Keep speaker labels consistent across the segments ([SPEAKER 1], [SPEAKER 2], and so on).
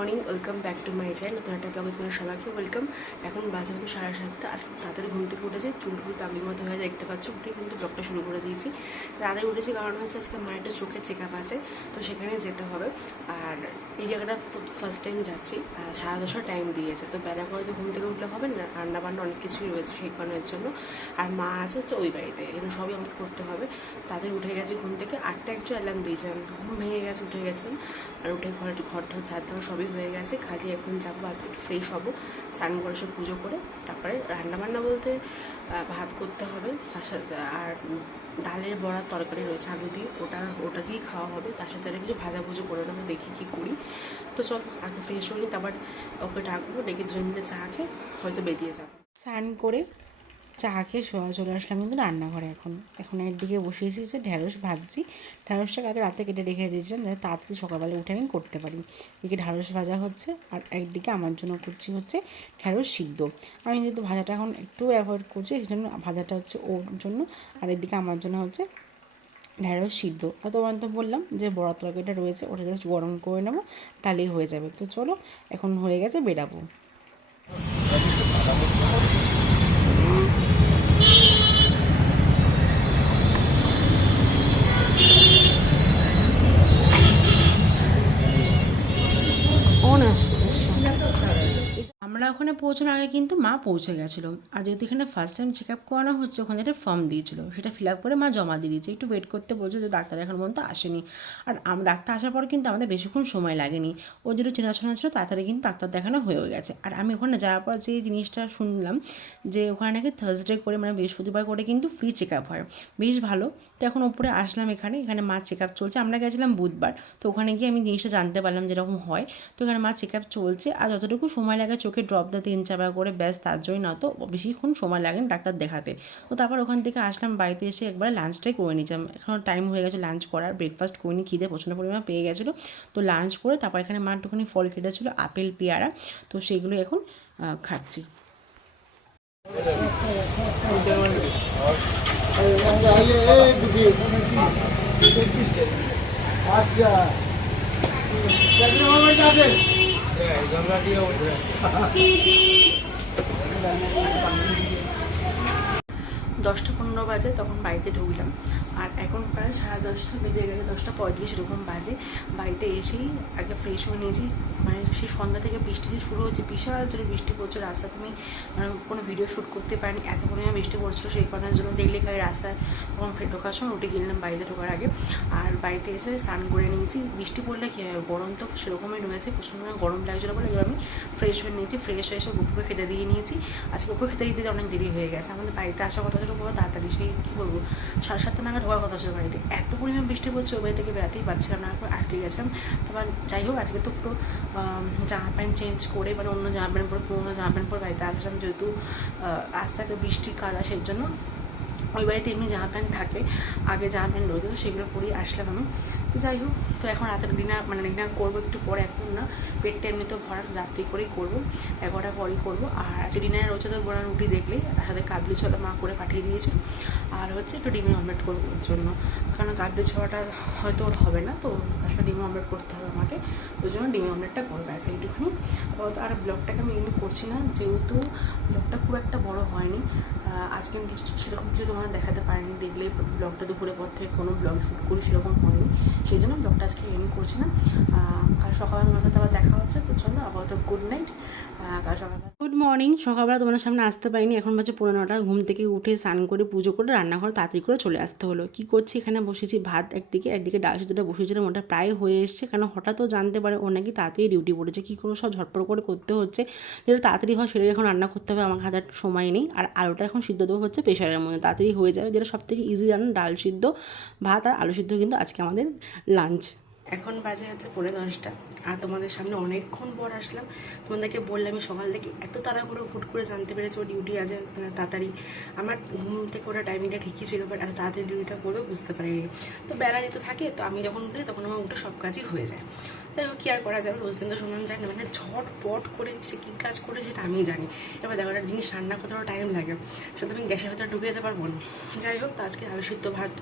[SPEAKER 1] Morning, welcome back to my channel, নতুন একটা ব্লগে তোমাদের সবাইকে ওয়েলকাম। এখন বাজে হলো সাড়ে সাতটা, আজকে তাড়াতাড়ি ঘুম থেকে উঠেছে, চুল টুল পাগলির মতো হয়ে দেখতে পাচ্ছ উঠে কিন্তু ব্লগটা শুরু করে দিয়েছি। তাড়াতাড়ি উঠেছি কারণ হচ্ছে আজকে মায়ের একটা চোখের চেক আপ আছে, তো সেখানে যেতে হবে। আর এই জায়গাটা ফার্স্ট টাইম যাচ্ছি, আর সাড়ে দশটা টাইম দিয়েছে, তো বেলা করে তো ঘুম থেকে উঠলে হবে না রান্না বান্না অনেক কিছুই রয়েছে সেই কারণের জন্য। আর মা আছে হচ্ছে ওই বাড়িতে, এগুলো সবই আমাকে করতে হবে। তাদের উঠে গেছি ঘুম থেকে, আটটা একটু অ্যালার্ম দিয়েছিলাম ঘুম ভেঙে গেছে, উঠে গেছিলাম। আর উঠে ঘর, ঘরটা ঝাড় দেওয়া সবই হয়ে গেছে, খালি এখন যাব আর একটু ফ্রেশ হব। স্নান করে সব পুজো করে, তারপরে রান্নাবান্না বলতে ভাত করতে হবে, তার সাথে আর ডালের বড়া তরকারি রয়েছে, আলু দিয়ে, ওটা ওটা দিয়েই খাওয়া হবে, তার সাথে কিছু ভাজা ভুজো করে নেব, দেখি কী করি। তো চল, আগে ফ্রেশ হই তারপর ওকে ডাকবো, ডেকে দুজন মিলে চা খেয়ে হয়তো বেরিয়ে যাব। স্নান করে চা খেয়ে শোয়া, চলে আসলাম কিন্তু রান্নাঘরে এখন। এখন একদিকে বসিয়েছি যে ঢ্যাঁড়স ভাজছি। ঢ্যাঁড়সটাকে আগে রাতে কেটে রেখে দিয়েছিলাম, যাতে তাড়াতাড়ি সকালবেলা উঠে আমি করতে পারি। এদিকে ঢ্যাঁড়স ভাজা হচ্ছে, আর একদিকে আমার জন্য করছি হচ্ছে ঢ্যাঁড়স সিদ্ধ। আমি যেহেতু ভাজাটা এখন একটু অ্যাভয়েড করছি সেই জন্য ভাজাটা হচ্ছে ওর জন্য, আর এদিকে আমার জন্য হচ্ছে ঢ্যাঁড়স সিদ্ধ। আর তোমার তো বললাম যে বড়া তরকারিটা রয়েছে, ওটা জাস্ট গরম করে নেব, তাহলেই হয়ে যাবে। তো চলো, এখন হয়ে গেছে বেরাবো আমরা ওখানে পৌঁছানোর আগে কিন্তু মা পৌঁছে গেছিল। আর যেহেতু এখানে ফার্স্ট টাইম চেক আপ করানো হচ্ছে, ওখানে একটা ফর্ম দিয়েছিল। সেটা ফিল আপ করে মা জমা দিয়ে দিয়েছে। একটু ওয়েট করতে বলছে যে ডাক্তার এখন পর্যন্ত আসেনি। আর আম- ডাক্তার আসার পর কিন্তু আমাদের বেশিক্ষণ সময় লাগেনি। ও যেটা চেনাশোনা ছিল, তাড়াতাড়ি কিন্তু ডাক্তার দেখানো হয়েও গেছে। আর আমি ওখানে যাওয়ার পর যে জিনিসটা শুনলাম, যে ওখানে নাকি থার্সডে করে মানে বৃহস্পতিবার করে কিন্তু ফ্রি চেক আপ হয়। বেশ ভালো। তো এখন ওপরে আসলাম এখানে এখানে মা চেক আপ চলছে। আমরা গেছিলাম বুধবার। তো ওখানে গিয়ে আমি জিনিসটা জানতে পারলাম যেরকম হয়। তো এখানে মা চেক আপ চলছে। আর যতটুকু সময় লাগে চোখে ড্রপ দেয় তিন চারবার করে ব্যাস তার জন্য না তো বেশিক্ষণ সময় লাগে না ডাক্তার দেখাতে। তো তারপর ওখান থেকে আসলাম, বাড়িতে এসে একবার লাঞ্চটাই করে নিয়েছিলাম। এখন টাইম হয়ে গেছে লাঞ্চ করার ব্রেকফাস্ট করিনি, খিদে প্রচণ্ড পরিমাণে পেয়ে গেছিল। তো লাঞ্চ করে তারপর এখানে মা একটুখানি ফল কেটেছিল আপেল, পেয়ারা। তো সেগুলো এখন খাচ্ছি।
[SPEAKER 2] আচ্ছা।
[SPEAKER 1] দশটা পনেরো বাজে, তখন বাড়িতে ঢুকলাম। আর এখন প্রায় সাড়ে দশটা বেজে গেছে, দশটা পঁয়ত্রিশ এরকম বাজে। বাড়িতে এসেই আগে ফ্রেশ হয়ে নিয়েছি। মানে সেই সন্ধ্যা থেকে বৃষ্টি যে শুরু হচ্ছে বিশাল জোরে বৃষ্টি পড়ছে। রাস্তা তুমি মানে কোনো ভিডিও শ্যুট করতে পারিনি। এত পরিমাণে বৃষ্টি পড়ছিল, সেই কারণের জন্য দেখলে খালি রাস্তায় তখন ফের ঢোকার সময় উঠে গেলাম বাড়িতে ঢোকার আগে। আর বাড়িতে এসে স্নান করে নিয়েছি। বৃষ্টি পড়লে কী হবে গরম তো সেরকমই রয়েছে। প্রচণ্ড পরিমাণে গরম লাগছিল বলে এবার আমি ফ্রেশ হয়ে নিয়েছি। ফ্রেশ হয়ে এসে গুপুকে খেতে দিয়ে নিয়েছি। আজকে গুপুকে খেতে দিতে অনেক দেরি হয়ে গেছে। আমাদের বাড়িতে আসার কথা ছিল পুরো তাড়াতাড়ি। সেই কী বলব, সাড়ে সাতটা নাগাদ ঢোকার কথা ছিল বাড়িতে। এত পরিমাণ বৃষ্টি পড়ছে, ওই বাড়ি থেকে বেড়াতেই পারছিলাম না। আটকে গেছিলাম। তারপর যাই হোক, আজকে তো পুরো জামা প্যান্ট চেঞ্জ করে এবার অন্য জামা প্যান্ট পরে পুরোনো জামা প্যান্ট পরে বাড়িতে আসলাম, যেহেতু রাস্তাতে বৃষ্টি কাদা সেই জন্য ওই বাড়িতে এমনি জামা প্যান্ট থাকে, আগে জামা প্যান্ট রয়েছে তো সেগুলো পরেই আসলাম আমি। তো যাই হোক, তো এখন রাতের ডিনার মানে ডিনার করব একটু পরে এখন না পেটটা এমনি তো ভরা, রাত্রি করেই করব, এগারোটা পরেই করব। আর আজকে ডিনারে রয়েছে তো বোনা রুটি দেখলেই তার সাথে কাবলি ছোলা মা করে পাঠিয়ে দিয়েছে। আর হচ্ছে একটু ডিমের অমলেট করব ওর জন্য। কারণ কাবলি ছোলাটা হয়তো ওর হবে না, তো তার সাথে ডিমের অমলেট করতে হবে আমাকে। ওই জন্য ডিমের অমলেটটা করব ব্যাস এইটুখানি। আপাতত আর ব্লগটাকে আমি এমনি করছি না, যেহেতু ব্লগটা খুব একটা বড় হয়নি আজকে আমি কিছু, সেরকম কিছু তোমার দেখাতে পারিনি দেখলে ব্লগটা দুপুরের পর থেকে কোনো ব্লগ শ্যুট করি সেরকম হয়নি। সেই জন্য ব্লগটা আজকে এন্ড করছি না। কাল সকালে তোমার সাথে আবার দেখা হচ্ছে, তো চলো আপাতত গুড নাইট কাল সকালে গুড মর্নিং সকালবেলা তোমার সামনে আসতে পারিনি, এখন বাজে পনেরো নটা। ঘুম থেকে উঠে স্নান করে পুজো করে রান্নাঘর তাড়াতাড়ি করে চলে আসতে হলো। কি করছি? এখানে বসেছি ভাত একদিকে একদিকে ডাল সিদ্ধটা বসিয়েছিলাম ওটা প্রায় হয়ে এসছে। কারণ হঠাৎও জানতে পারে ও নাকি তাড়াতাড়ি ডিউটি পড়েছে। কী করে সব ঝটপট করে করতে হচ্ছে? যেটা তাড়াতাড়ি হয় সেটা এখন রান্না করতে হবে। আমার হাতে সময় নেই। আর আলুটা এখন সিদ্ধ দেবো হচ্ছে প্রেশারের মধ্যে। তাড়াতাড়ি হয়ে যাবে, যেটা সব থেকে ইজি রান্না ডাল সিদ্ধ ভাত আর আলু সিদ্ধ কিন্তু আজকে আমাদের লাঞ্চ এখন বাজে হচ্ছে পনেরো দশটা, আর তোমাদের সামনে অনেকক্ষণ পর আসলাম। তোমাদেরকে বললাম, আমি সকাল থেকে এত তাড়াহুড়ো হুট করে জানতে পেরেছি ও ডিউটি আছে মানে তাড়াতাড়ি। আমার ঘুম থেকে ওটা টাইমিংটা ঠিকই ছিল বাট এত তাড়াতাড়ি ডিউটিটা করবে বুঝতে পারিনি। তো বেলা যেহেতু থাকে, তো আমি যখন উঠি, তখন আমার উঠে সব কাজই হয়ে যায়। কি আর করা যাবে তো শুনুন জানি মানে ঝটপট করে সে কী কাজ করে সেটা আমি জানি। এবার দেখো একটা জিনিস রান্না কতটা টাইম লাগে। সেটা আমি গ্যাসের ভেতরে ঢুকে যেতে পারব না। যাই হোক তো আজকে আলু সিদ্ধ ভাত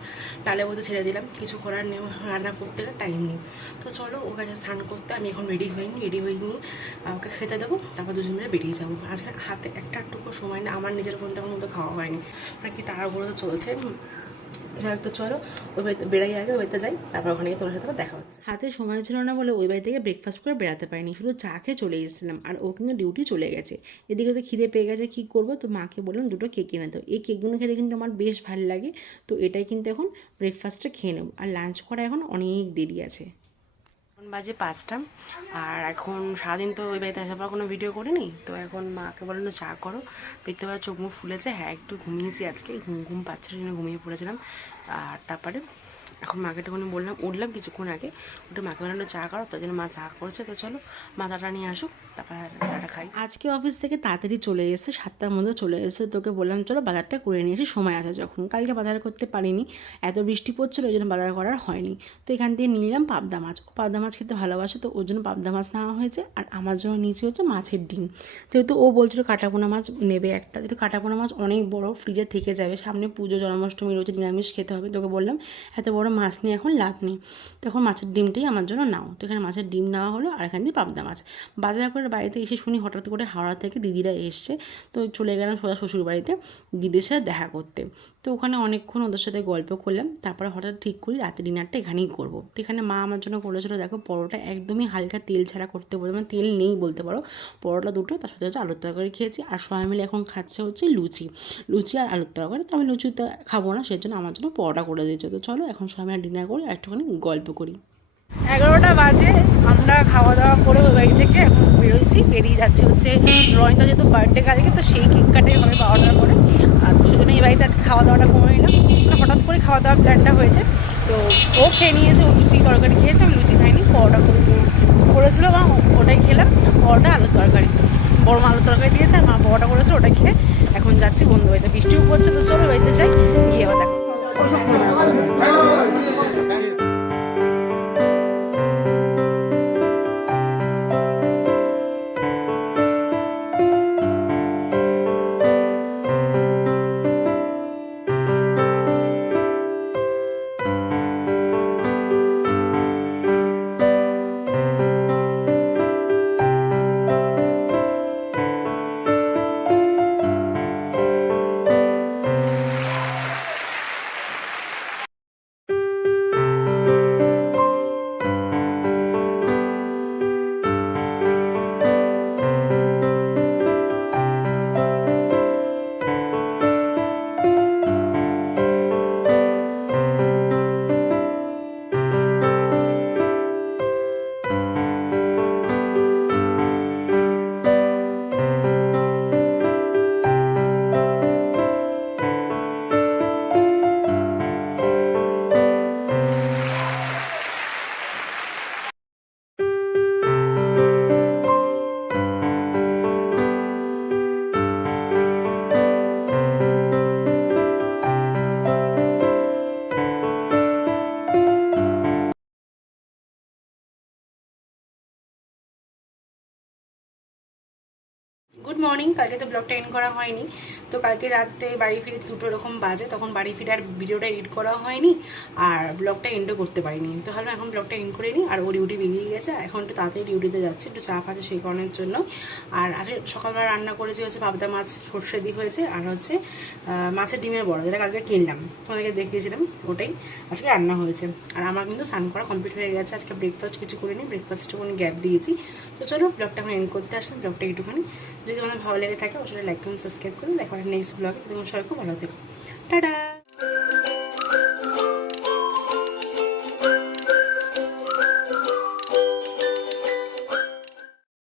[SPEAKER 1] ডালে বলতে ছেড়ে দিলাম। কিছু করার নেই রান্না করতে গেলে টাইম নেই। তো চলো ওর কাছে স্নান করতে আমি এখন রেডি হইনি রেডি আহ, ওকে খেতে দেবো তারপর দুজন মিলে বেরিয়ে যাব। আজকে হাতে একটা টুকু সময় না আমার নিজের ফোন তখন মতো খাওয়া হয়নি। মানে কি তাড়াহুড়ো চলছে। যাই হোক তো চলো, ওই বাড়িতে বেড়াই আগে, ওই বাড়িতে যাই, তারপর ওখানে গিয়ে তোমার সাথে দেখা হচ্ছে।
[SPEAKER 2] হাতে সময় ছিল না বলে ওই বাড়ি থেকে ব্রেকফাস্ট করে বেড়াতে পারিনি, শুধু চা খেয়ে চলে এসেছিলাম আর ও কিন্তু ডিউটি চলে গেছে। এদিকে তো খিদে পেয়ে গেছে, কী করব? তো মাকে বললাম দুটো কেক এনে দাও। এই কেকগুলো খেতে কিন্তু আমার বেশ ভালো লাগে, তো এটাই কিন্তু এখন ব্রেকফাস্টটা খেয়ে নেব। আর লাঞ্চ করা এখন অনেক দেরি আছে।
[SPEAKER 1] বাজে পাঁচটা, আর এখন সারাদিন তো ওই বাড়িতে আসার পর কোনো ভিডিও করিনি, তো এখন মাকে বললাম চা করো। দেখতে পাওয়া চোখ মুখ ফুলেছে হ্যাঁ একটু ঘুমিয়েছি আজকে, ঘুম ঘুম পাচ্ছে ঘুমিয়ে পড়েছিলাম। আর তারপরে এখন মাকে একটুখানি বললাম, উঠলাম কিছুক্ষণ আগে, উঠে মাকে বললাম চা করো তার জন্য মা চা করেছে, তো চলো মাথাটা নিয়ে আসুক, তারপর চাটা খাই।
[SPEAKER 2] আজকে অফিস থেকে তাড়াতাড়ি চলে এসে সাতটার মধ্যে চলে এসে তোকে বললাম, চলো বাজারটা করে নিয়ে এসে সময় আছে যখন। কালকে বাজার করতে পারিনি, এত বৃষ্টি পড়ছিল, ওই জন্য বাজার করার হয়নি। তো এখান থেকে নিলাম পাবদা মাছ। পাবদা মাছ খেতে ভালোবাসে, তো ওর জন্য পাবদা মাছ নেওয়া হয়েছে, আর আমার জন্য নিচে হচ্ছে মাছের ডিম। যেহেতু ও বলছিল কাটাপোনা মাছ নেবে একটা, যেহেতু কাটাপোনা মাছ অনেক বড় ফ্রিজে থেকে যাবে, সামনে পুজো, জন্মাষ্টমী রয়েছে নিরামিষ খেতে হবে তোকে বললাম, এত বড় মাছ নিয়ে এখন লাভ নেই। তখন মাছের ডিমটাই আমার জন্য নাও। তো এখানে মাছের ডিম নেওয়া হলো আর এখান দিয়ে পাবদা মাছ। বাজার করে বাড়িতে এসে শুনি হঠাৎ করে হাওড়া থেকে দিদিরা এসছে। তো চলে গেলাম সোজা শ্বশুর বাড়িতে দিদির সাথে দেখা করতে। তো ওখানে অনেকক্ষণ ওদের সাথে গল্প করলাম। তারপরে হঠাৎ ঠিক করি রাতে ডিনারটা এখানেই করব। তো এখানে মা আমার জন্য করেছিল দেখো, পরোটা একদমই হালকা তেল ছাড়া করতে বলতে মানে তেল নেই বলতে পারো। পরোটা দুটো, তার সাথে হচ্ছে আলুর তরকারি খেয়েছি। আর সবাই মিলে এখন খাচ্ছে হচ্ছে লুচি। লুচি আর আলুর তরকারি। তো আমি লুচি খাব না সেই জন্য আমার জন্য পরোটা করে দিয়েছে। তো চলো, এখন সবাই ডিনার করি আর একটুখানি গল্প করি।
[SPEAKER 1] এগারোটা বাজে, আমরা খাওয়া দাওয়া করে ওই বাড়ি থেকে এখন বেরোইছি বেরিয়ে যাচ্ছি হচ্ছে রয়িতা যেহেতু বার্থডে কালকে, তো সেই কেক কাটে হবে বারোটার পরে। আর সেজন্য এই বাড়িতে আজকে খাওয়া দাওয়াটা করে নিলাম। মানে হঠাৎ করে খাওয়া দাওয়ার প্ল্যানটা হয়েছে। তো ও খেয়ে নিয়েছে, ও লুচি তরকারি খেয়েছে, আমি লুচি খাইনি, পরোটা করে করেছিল বা ওটাই খেলাম, পরোটা, আলুর তরকারি। বড় আলুর তরকারি দিয়েছে আর মা পরোটা করেছে ওটা খেয়ে এখন যাচ্ছি বন্ধু বাড়িতে। বৃষ্টিও পড়ছে তো চলো বাড়িতে যাই, গিয়ে আবার দেখো মর্নিং কালকে তো ব্লগটা এন্ড করা হয়নি। তো কালকে রাতে বাড়ি ফিরে দুটো এরকম বাজে, তখন বাড়ি ফিরে আর ভিডিওটা এডিট করা হয়নি, আর ব্লগটা এন্ডও করতে পারিনি। তো ভাবলাম এখন ব্লগটা এন্ড করে নিই, আর ও ডিউটি বেরিয়ে গেছে এখন একটু তাড়াতাড়ি ডিউটিতে যাচ্ছে, একটু চাপ আছে সেই কারণের জন্য। আর আজকে সকালবেলা রান্না করেছি হচ্ছে পাবদা মাছ, সর্ষে দিয়ে হয়েছে, আর হচ্ছে মাছের ডিমের বড়, যেটা কালকে কিনলাম। তোমাদেরকে দেখিয়েছিলাম ওটাই, আজকে রান্না হয়েছে। আর আমার কিন্তু স্নান করা কমপ্লিট হয়ে গেছে, আজকে ব্রেকফাস্ট কিছু করিনি ব্রেকফাস্ট একটুখানি গ্যাপ দিয়েছি। তো চলো ব্লগটা এখন এন্ড করতে আসলাম ব্লগটা একটুখানি। যদি তোমাদের ভালো লেগে থাকে, অবশ্যই লাইক করুন সাবস্ক্রাইব করুন। দেখা নেক্সট ব্লগে তোমার সবাই খুব ভালো থেকো। টাটা!